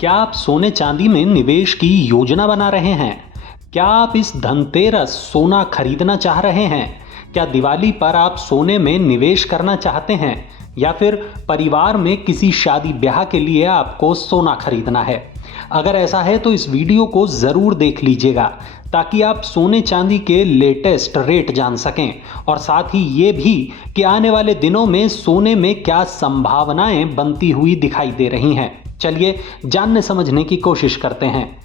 क्या आप सोने चांदी में निवेश की योजना बना रहे हैं? क्या आप इस धनतेरस सोना खरीदना चाह रहे हैं? क्या दिवाली पर आप सोने में निवेश करना चाहते हैं या फिर परिवार में किसी शादी ब्याह के लिए आपको सोना खरीदना है? अगर ऐसा है तो इस वीडियो को ज़रूर देख लीजिएगा ताकि आप सोने चांदी के लेटेस्ट रेट जान सकें और साथ ही ये भी कि आने वाले दिनों में सोने में क्या संभावनाएं बनती हुई दिखाई दे रही हैं। चलिए जानने समझने की कोशिश करते हैं।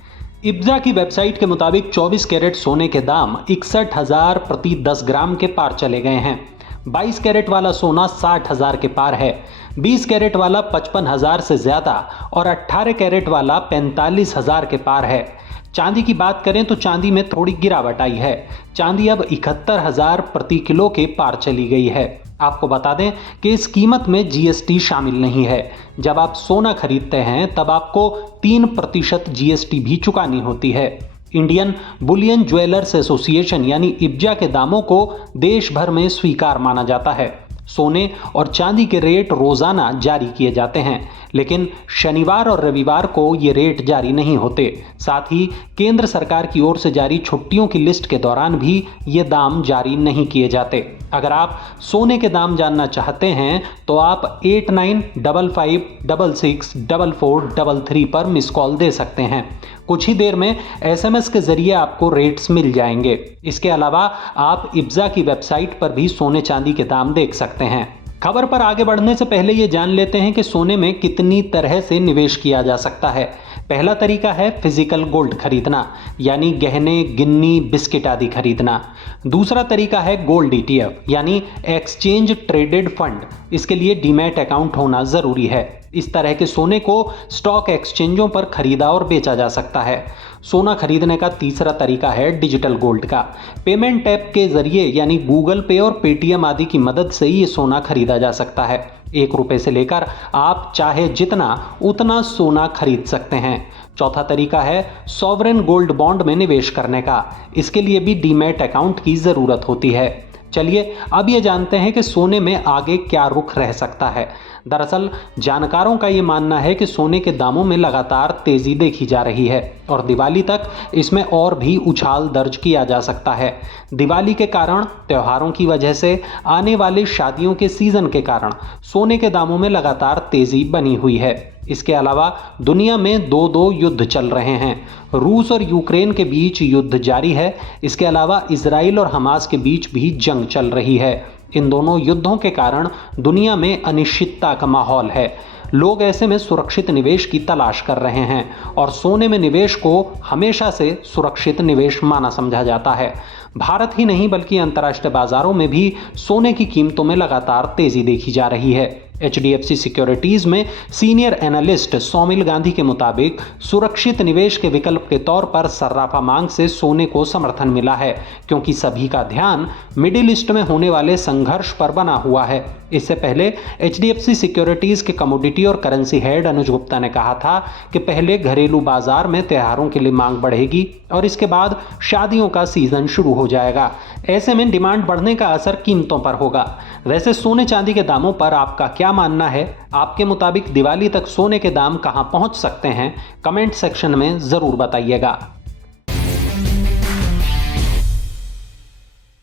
इब्जा की वेबसाइट के मुताबिक 24 कैरेट सोने के दाम 61,000 प्रति 10 ग्राम के पार चले गए हैं। 22 कैरेट वाला सोना 60,000 के पार है, 20 कैरेट वाला 55,000 से ज़्यादा और 18 कैरेट वाला 45,000 के पार है। चांदी की बात करें तो चांदी में थोड़ी गिरावट आई है। चांदी अब 71,000 प्रति किलो के पार चली गई है। आपको बता दें कि इस कीमत में जीएसटी शामिल नहीं है। जब आप सोना खरीदते हैं तब आपको 3% जीएसटी भी चुकानी होती है। इंडियन बुलियन ज्वेलर्स एसोसिएशन यानी इब्जा के दामों को देश भर में स्वीकार माना जाता है। सोने और चांदी के रेट रोजाना जारी किए जाते हैं, लेकिन शनिवार और रविवार को ये रेट जारी नहीं होते। साथ ही केंद्र सरकार की ओर से जारी छुट्टियों की लिस्ट के दौरान भी ये दाम जारी नहीं किए जाते। अगर आप सोने के दाम जानना चाहते हैं तो आप 8955664433 पर मिस कॉल दे सकते हैं। कुछ ही देर में एसएमएस के जरिए आपको रेट्स मिल जाएंगे। इसके अलावा आप इब्जा की वेबसाइट पर भी सोने चांदी के दाम देख सकते हैं। खबर पर आगे बढ़ने से पहले ये जान लेते हैं कि सोने में कितनी तरह से निवेश किया जा सकता है। पहला तरीका है फिजिकल गोल्ड खरीदना, यानी गहने, गिन्नी, बिस्किट आदि खरीदना। दूसरा तरीका है गोल्ड ईटीएफ यानी एक्सचेंज ट्रेडेड फंड। इसके लिए डीमैट अकाउंट होना जरूरी है। इस तरह के सोने को स्टॉक एक्सचेंजों पर खरीदा और बेचा जा सकता है। सोना खरीदने का तीसरा तरीका है डिजिटल गोल्ड का। पेमेंट ऐप के जरिए यानी गूगल पे और पेटीएम आदि की मदद से ये सोना खरीदा जा सकता है। 1 रुपए से लेकर आप चाहे जितना उतना सोना खरीद सकते हैं। चौथा तरीका है सॉवरेन गोल्ड बॉन्ड में निवेश करने का। इसके लिए भी डीमैट अकाउंट की ज़रूरत होती है। चलिए अब ये जानते हैं कि सोने में आगे क्या रुख रह सकता है। दरअसल जानकारों का ये मानना है कि सोने के दामों में लगातार तेजी देखी जा रही है और दिवाली तक इसमें और भी उछाल दर्ज किया जा सकता है। दिवाली के कारण, त्योहारों की वजह से, आने वाले शादियों के सीजन के कारण सोने के दामों में लगातार तेजी बनी हुई है। इसके अलावा दुनिया में दो युद्ध चल रहे हैं। रूस और यूक्रेन के बीच युद्ध जारी है। इसके अलावा इजराइल और हमास के बीच भी जंग चल रही है। इन दोनों युद्धों के कारण दुनिया में अनिश्चितता का माहौल है। लोग ऐसे में सुरक्षित निवेश की तलाश कर रहे हैं और सोने में निवेश को हमेशा से सुरक्षित निवेश माना समझा जाता है। भारत ही नहीं बल्कि अंतर्राष्ट्रीय बाजारों में भी सोने की कीमतों में लगातार तेजी देखी जा रही है। HDFC सिक्योरिटीज में सीनियर एनालिस्ट सौमिल गांधी के मुताबिक सुरक्षित निवेश के विकल्प के तौर पर सर्राफा मांग से सोने को समर्थन मिला है, क्योंकि सभी का ध्यान मिडिल ईस्ट में होने वाले संघर्ष पर बना हुआ है। इससे पहले HDFC सिक्योरिटीज के कमोडिटी और करेंसी हेड अनुज गुप्ता ने कहा था कि पहले घरेलू बाजार में त्योहारों के लिए मांग बढ़ेगी और इसके बाद शादियों का सीजन शुरू हो जाएगा। ऐसे में डिमांड बढ़ने का असर कीमतों पर होगा। वैसे सोने चांदी के दामों पर आपका क्या मानना है? आपके मुताबिक दिवाली तक सोने के दाम कहां पहुंच सकते हैं? कमेंट सेक्शन में जरूर बताइएगा।